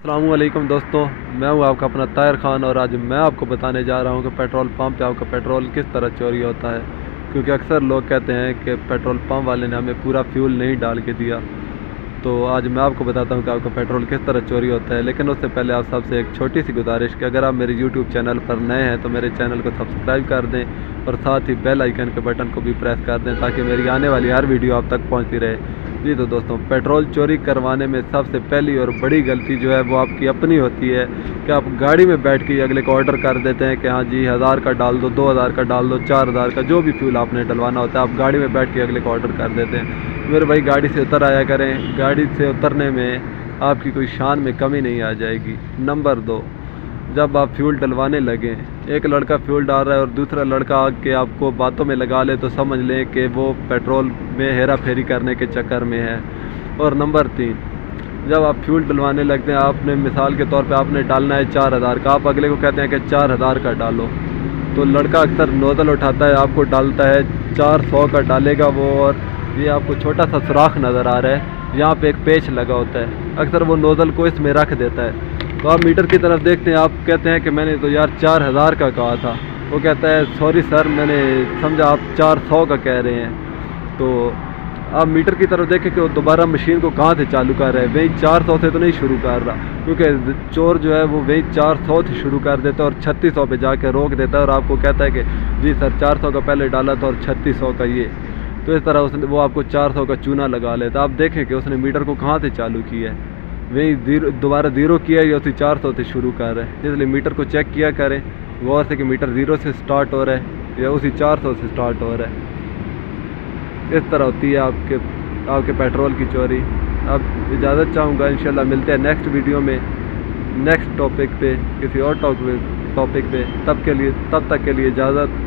السلام علیکم دوستوں، میں ہوں آپ کا اپنا طاہر خان، اور آج میں آپ کو بتانے جا رہا ہوں کہ پیٹرول پمپ پہ آپ کا پیٹرول کس طرح چوری ہوتا ہے. کیونکہ اکثر لوگ کہتے ہیں کہ پیٹرول پمپ والے نے ہمیں پورا فیول نہیں ڈال کے دیا. تو آج میں آپ کو بتاتا ہوں کہ آپ کا پیٹرول کس طرح چوری ہوتا ہے. لیکن اس سے پہلے آپ سب سے ایک چھوٹی سی گزارش کہ اگر آپ میرے یوٹیوب چینل پر نئے ہیں تو میرے چینل کو سبسکرائب کر دیں اور ساتھ ہی بیل آئیکن کے بٹن کو بھی پریس کر دیں تاکہ میری آنے والی ہر ویڈیو آپ تک پہنچتی رہے. جی تو دوستوں، پیٹرول چوری کروانے میں سب سے پہلی اور بڑی غلطی جو ہے وہ آپ کی اپنی ہوتی ہے کہ آپ گاڑی میں بیٹھ کے اگلے کو آرڈر کر دیتے ہیں کہ ہاں جی 1000 کا ڈال دو، 2000 کا ڈال دو، 4000 کا، جو بھی فیول آپ نے ڈلوانا ہوتا ہے آپ گاڑی میں بیٹھ کے اگلے کو آرڈر کر دیتے ہیں. میرے بھائی گاڑی سے اتر آیا کریں، گاڑی سے اترنے میں آپ کی کوئی شان میں کمی نہیں آ جائے گی. نمبر 2، جب آپ فیول ڈلوانے لگیں، ایک لڑکا فیول ڈال رہا ہے اور دوسرا لڑکا آ کے آپ کو باتوں میں لگا لے تو سمجھ لیں کہ وہ پیٹرول میں ہیرا پھیری کرنے کے چکر میں ہے. اور نمبر 3، جب آپ فیول ڈلوانے لگتے ہیں، آپ نے مثال کے طور پہ آپ نے ڈالنا ہے 4000 کا، آپ اگلے کو کہتے ہیں کہ 4000 کا ڈالو، تو لڑکا اکثر نوزل اٹھاتا ہے، آپ کو ڈالتا ہے 400 کا ڈالے گا وہ. اور یہ آپ کو چھوٹا سا سوراخ نظر آ رہا ہے، یہاں پہ ایک پیچ لگا ہوتا ہے، اکثر وہ نوزل کو اس میں رکھ دیتا ہے. تو آپ میٹر کی طرف دیکھتے ہیں، آپ کہتے ہیں کہ میں نے تو یار 4000 کا کہا تھا، وہ کہتا ہے سوری سر میں نے سمجھا آپ 400 کا کہہ رہے ہیں. تو آپ میٹر کی طرف دیکھیں کہ وہ دوبارہ مشین کو کہاں سے چالو کر رہا ہے، وہیں 400 سے تو نہیں شروع کر رہا، کیونکہ چور جو ہے وہ وہیں 400 سے شروع کر دیتا ہے اور 3600 پہ جا کے روک دیتا ہے اور آپ کو کہتا ہے کہ جی سر 400 کا پہلے ڈالا تھا اور 3600 کا یہ. تو اس طرح وہ آپ کو 400 کا چونا لگا لیتا. آپ دیکھیں کہ اس نے میٹر کو کہاں سے چالو کیا ہے، وہیں دوبارہ زیرو کیا ہے یا اسی 400 سے شروع کر رہا ہے. اس لیے میٹر کو چیک کیا کریں غور سے کہ میٹر 0 سے سٹارٹ ہو رہا ہے یا اسی 400 سے سٹارٹ ہو رہا ہے. اس طرح ہوتی ہے آپ کے پیٹرول کی چوری. اب اجازت چاہوں گا، انشاءاللہ ملتے ہیں نیکسٹ ویڈیو میں نیکسٹ ٹاپک پہ، کسی اور ٹاپک پہ. تب تک کے لیے اجازت.